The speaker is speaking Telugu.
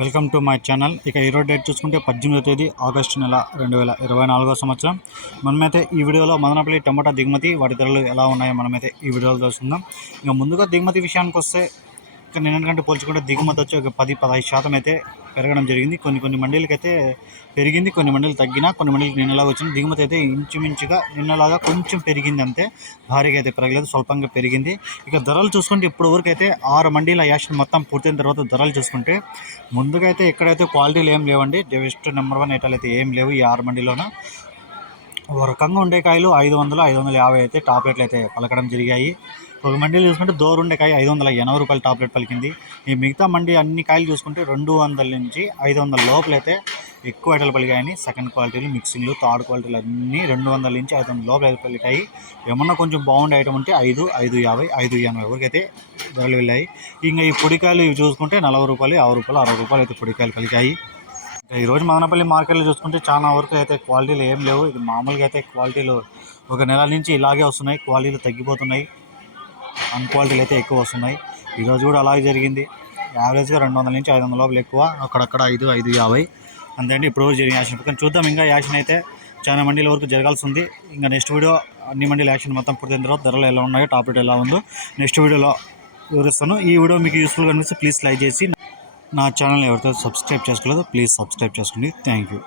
Welcome to my channel. ఇక ఈరోజు డేట్ చూసుకుంటే పద్దెనిమిదో తేదీ ఆగస్టు నెల రెండు వేల ఇరవై నాలుగో సంవత్సరం. మనమైతే ఈ వీడియోలో మదనపల్లి టమాటా దిగుమతి వాటి ధరలు ఎలా ఉన్నాయో మనమైతే ఈ వీడియోలో తెలుసుకుందాం. ఇంకా ముందుగా దిగుమతి విషయానికి వస్తే ఇక నిన్నటికంటే పోల్చుకుంటే దిగుమతి వచ్చి ఒక పది పదహైదు శాతం అయితే పెరగడం జరిగింది. కొన్ని కొన్ని మండీలకి అయితే పెరిగింది కొన్ని మండీలు తగ్గినా కొన్ని మండీలకు నిన్నలాగా వచ్చింది దిగుమతి అయితే ఇంచుమించుగా నిన్నలాగా కొంచెం పెరిగింది అంతే. భారీగా అయితే పెరగలేదు స్వల్పంగా పెరిగింది. ఇక ధరలు చూసుకుంటే ఇప్పుడు వరకు అయితే ఆరు మండీల యాక్షన్ మొత్తం పూర్తయిన తర్వాత ధరలు చూసుకుంటే ముందుగా అయితే ఎక్కడైతే క్వాలిటీలు ఏం లేవండి జస్ట్ నెంబర్ వన్ ఐటాలు అయితే ఏం లేవు ఈ ఆరు మండీలోన ఒక రకంగా ఉండే కాయలు ఐదు వందలు ఐదు వందల యాభై అయితే టాబ్లెట్లు అయితే పలకడం జరిగాయి. ఒక మండీలు చూసుకుంటే దోరు ఉండే కాయ ఐదు వందల ఎనభై రూపాయలు టాబ్లెట్ పలికింది. ఈ మిగతా మండి అన్ని కాయలు చూసుకుంటే రెండు వందల నుంచి ఐదు వందల లోపలైతే ఎక్కువ ఐటలు పలికాయని సెకండ్ క్వాలిటీలు మిక్సింగ్లు థర్డ్ క్వాలిటీలు అన్నీ రెండు వందల నుంచి ఐదు వందల లోపల అయితే పలికాయి. ఏమన్నా కొంచెం బాగుండే ఐటమ్ ఉంటే ఐదు ఐదు యాభై ఐదు ఎనభై వరకు అయితే ధరలు వెళ్ళాయి. ఇంకా ఈ పొడికాయలు ఇవి చూసుకుంటే నలభై రూపాయలు యాభై రూపాయలు అరవై రూపాయలు అయితే పొడికాయలు పలికాయి. ఈరోజు మదనపల్లి మార్కెట్లో చూసుకుంటే చాలా వరకు అయితే క్వాలిటీలు ఏం లేవు. ఇది మామూలుగా అయితే క్వాలిటీలు ఒక నెల నుంచి ఇలాగే వస్తున్నాయి. క్వాలిటీలు తగ్గిపోతున్నాయి. అన్ క్వాలిటీలు అయితే ఎక్కువ వస్తున్నాయి. ఈరోజు కూడా అలాగే జరిగింది. యావరేజ్గా రెండు వందల నుంచి ఐదు వందల లోపల ఎక్కువ. అక్కడక్కడ ఐదు ఐదు యాభై. అంతే అండి. ఇప్పుడు జరిగిన యాక్షన్. కానీ చూద్దాం. ఇంకా యాక్షన్ అయితే చాలా మండీల వరకు జరగాల్సి ఉంది. ఇంకా నెక్స్ట్ వీడియో అన్ని మండీల యాక్షన్ మొత్తం పూర్తయిన తర్వాత ధరలు ఎలా ఉన్నాయో టాప్ రేట్ ఎలా ఉందో నెక్స్ట్ వీడియోలో వివరిస్తాను. ఈ వీడియో మీకు యూస్ఫుల్గా అనిపిస్తే ప్లీజ్ లైక్ చేసి నా ఛానల్ ఎవరితో సబ్స్క్రైబ్ చేసుకోలేదో ప్లీజ్ సబ్స్క్రైబ్ చేసుకోండి. Thank you.